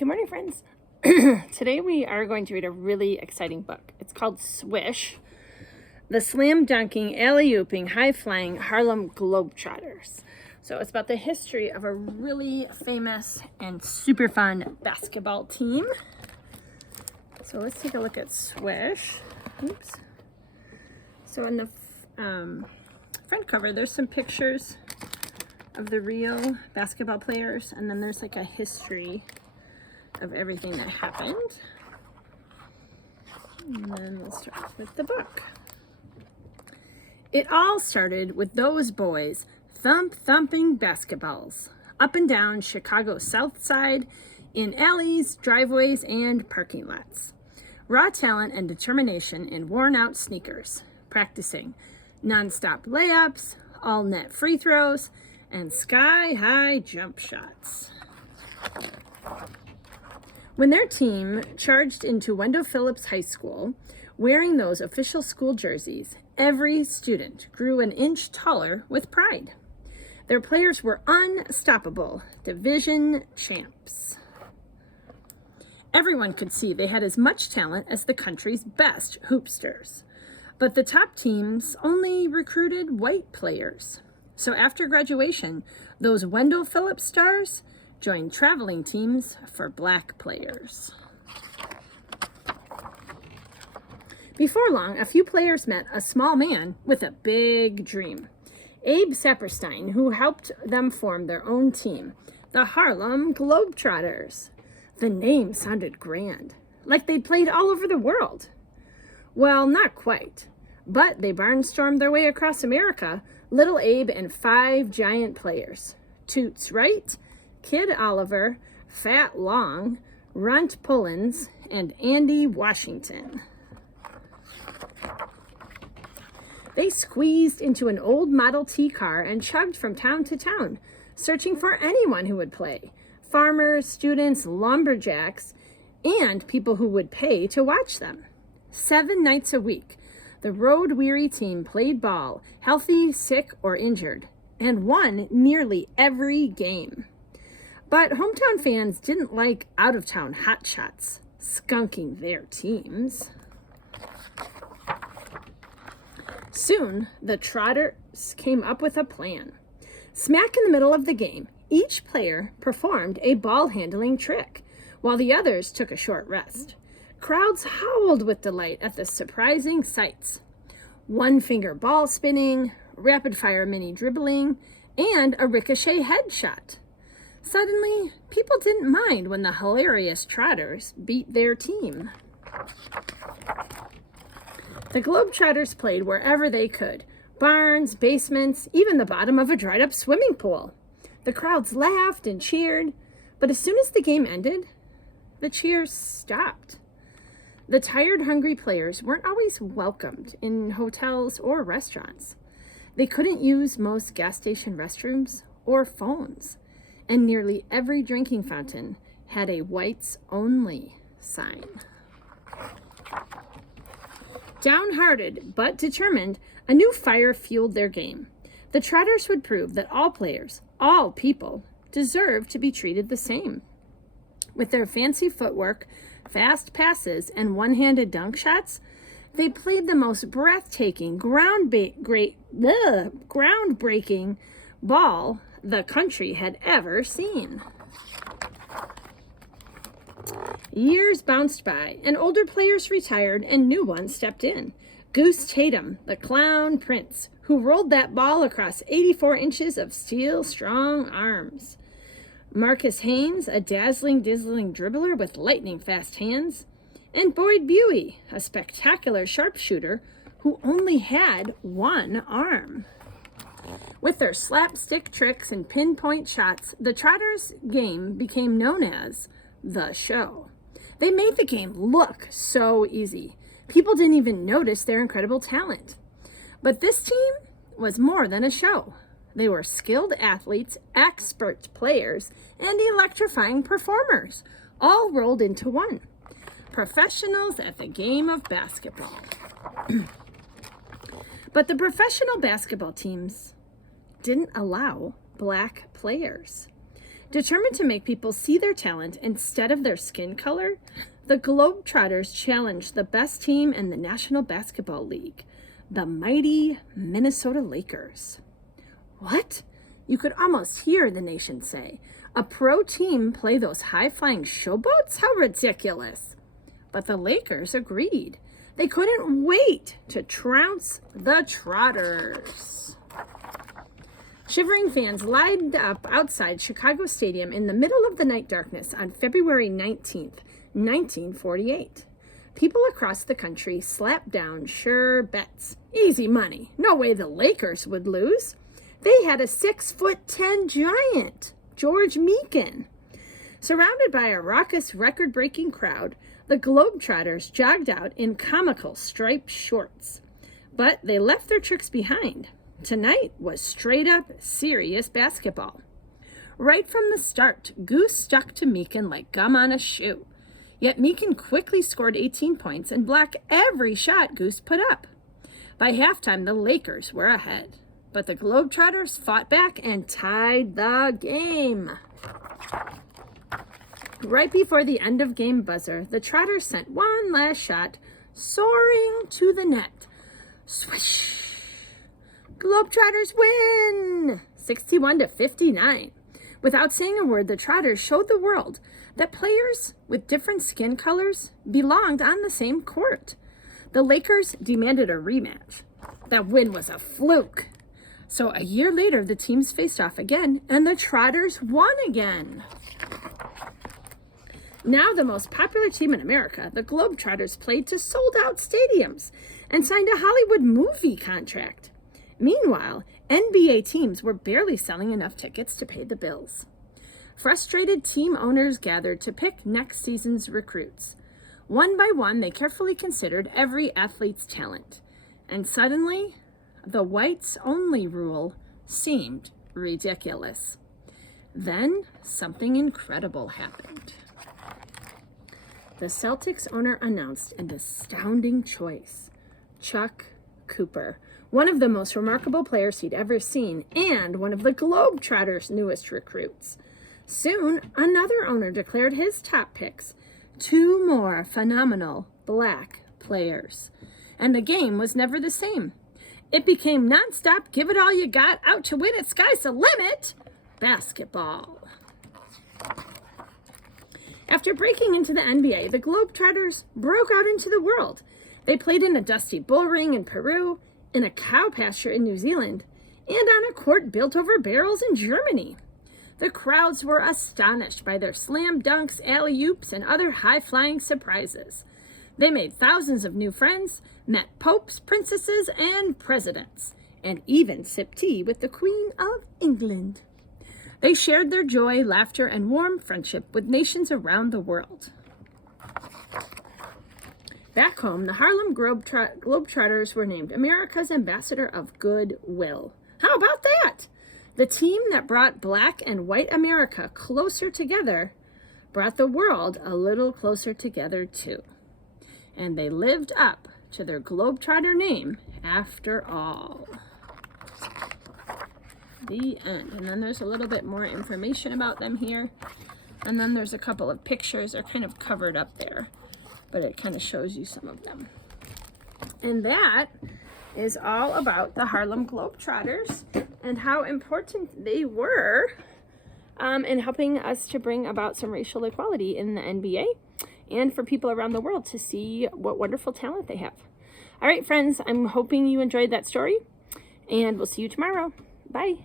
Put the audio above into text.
Good morning, friends. Today we are going to read a really exciting book. It's called Swish, the slam dunking, alley-ooping, high-flying Harlem Globetrotters. So it's about the history of a really famous and super fun basketball team. So let's take a look at Swish. Oops. So in the front cover, there's some pictures of the real basketball players, and then there's like a history of everything that happened. And then we'll start with the book. It all started with those boys thumping basketballs up and down Chicago's South Side in alleys, driveways, and parking lots. Raw talent and determination in worn-out sneakers, practicing non-stop layups, all-net free throws, and sky-high jump shots. When their team charged into Wendell Phillips High School, wearing those official school jerseys, every student grew an inch taller with pride. Their players were unstoppable, division champs. Everyone could see they had as much talent as the country's best hoopsters. But the top teams only recruited white players. So after graduation, those Wendell Phillips stars joined traveling teams for black players. Before long, a few players met a small man with a big dream. Abe Saperstein, who helped them form their own team, the Harlem Globetrotters. The name sounded grand, like they'd played all over the world. Well, not quite, but they barnstormed their way across America, little Abe and 5 giant players. Toots Wright, Kid Oliver, Fat Long, Runt Pullins, and Andy Washington. They squeezed into an old Model T car and chugged from town to town, searching for anyone who would play. Farmers, students, lumberjacks, and people who would pay to watch them. 7 nights a week, the road-weary team played ball, healthy, sick, or injured, and won nearly every game. But hometown fans didn't like out-of-town hotshots skunking their teams. Soon, the Trotters came up with a plan. Smack in the middle of the game, each player performed a ball-handling trick, while the others took a short rest. Crowds howled with delight at the surprising sights. One-finger ball spinning, rapid-fire mini dribbling, and a ricochet headshot. Suddenly, people didn't mind when the hilarious Trotters beat their team. The Globetrotters played wherever they could. Barns, basements, even the bottom of a dried-up swimming pool. The crowds laughed and cheered, but as soon as the game ended, the cheers stopped. The tired, hungry players weren't always welcomed in hotels or restaurants. They couldn't use most gas station restrooms or phones, and nearly every drinking fountain had a whites-only sign. Downhearted but determined, a new fire fueled their game. The Trotters would prove that all players, all people, deserve to be treated the same. With their fancy footwork, fast passes, and one-handed dunk shots, they played the most breathtaking, groundbreaking ball the country had ever seen. Years bounced by, and older players retired and new ones stepped in. Goose Tatum, the clown prince, who rolled that ball across 84 inches of steel-strong arms. Marcus Haynes, a dazzling dribbler with lightning-fast hands. And Boyd Buey, a spectacular sharpshooter who only had one arm. With their slapstick tricks and pinpoint shots, the Trotters' game became known as the show. They made the game look so easy. People didn't even notice their incredible talent. But this team was more than a show. They were skilled athletes, expert players, and electrifying performers, all rolled into one. Professionals at the game of basketball. But the professional basketball teams didn't allow black players. Determined to make people see their talent instead of their skin color, the Globetrotters challenged the best team in the National Basketball League, the mighty Minnesota Lakers. What? You could almost hear the nation say, a pro team play those high-flying showboats? How ridiculous! But the Lakers agreed. They couldn't wait to trounce the Trotters. Shivering fans lined up outside Chicago Stadium in the middle of the night darkness on February 19th, 1948. People across the country slapped down sure bets. Easy money. No way the Lakers would lose. They had a 6'10" giant, George Meekin. Surrounded by a raucous, record-breaking crowd, the Globetrotters jogged out in comical striped shorts. But they left their tricks behind. Tonight was straight-up serious basketball. Right from the start, Goose stuck to Meekin like gum on a shoe. Yet Meekin quickly scored 18 points and blocked every shot Goose put up. By halftime, the Lakers were ahead. But the Globetrotters fought back and tied the game. Right before the end of game buzzer, the Trotters sent one last shot, soaring to the net. Swish! Globetrotters win! 61-59. Without saying a word, the Trotters showed the world that players with different skin colors belonged on the same court. The Lakers demanded a rematch. That win was a fluke. So a year later, the teams faced off again, and the Trotters won again. Now the most popular team in America, the Globetrotters played to sold-out stadiums and signed a Hollywood movie contract. Meanwhile, NBA teams were barely selling enough tickets to pay the bills. Frustrated team owners gathered to pick next season's recruits. One by one, they carefully considered every athlete's talent. And suddenly, the whites-only rule seemed ridiculous. Then, something incredible happened. The Celtics owner announced an astounding choice. Chuck Cooper, one of the most remarkable players he'd ever seen, and one of the Globetrotters' newest recruits. Soon, another owner declared his top picks, 2 more phenomenal black players. And the game was never the same. It became nonstop, give it all you got, out to win it, sky's the limit, basketball. After breaking into the NBA, the Globetrotters broke out into the world. They played in a dusty bull ring in Peru, in a cow pasture in New Zealand, and on a court built over barrels in Germany. The crowds were astonished by their slam dunks, alley-oops, and other high-flying surprises. They made thousands of new friends, met popes, princesses, and presidents, and even sipped tea with the Queen of England. They shared their joy, laughter, and warm friendship with nations around the world. Back home, the Harlem Globetrotters were named America's Ambassador of Goodwill. How about that? The team that brought black and white America closer together brought the world a little closer together too. And they lived up to their Globetrotter name after all. The end. And then there's a little bit more information about them here. And then there's a couple of pictures. They're kind of covered up there, but it kind of shows you some of them. And that is all about the Harlem Globetrotters and how important they were in helping us to bring about some racial equality in the NBA and for people around the world to see what wonderful talent they have. All right, friends, I'm hoping you enjoyed that story, and we'll see you tomorrow. Bye.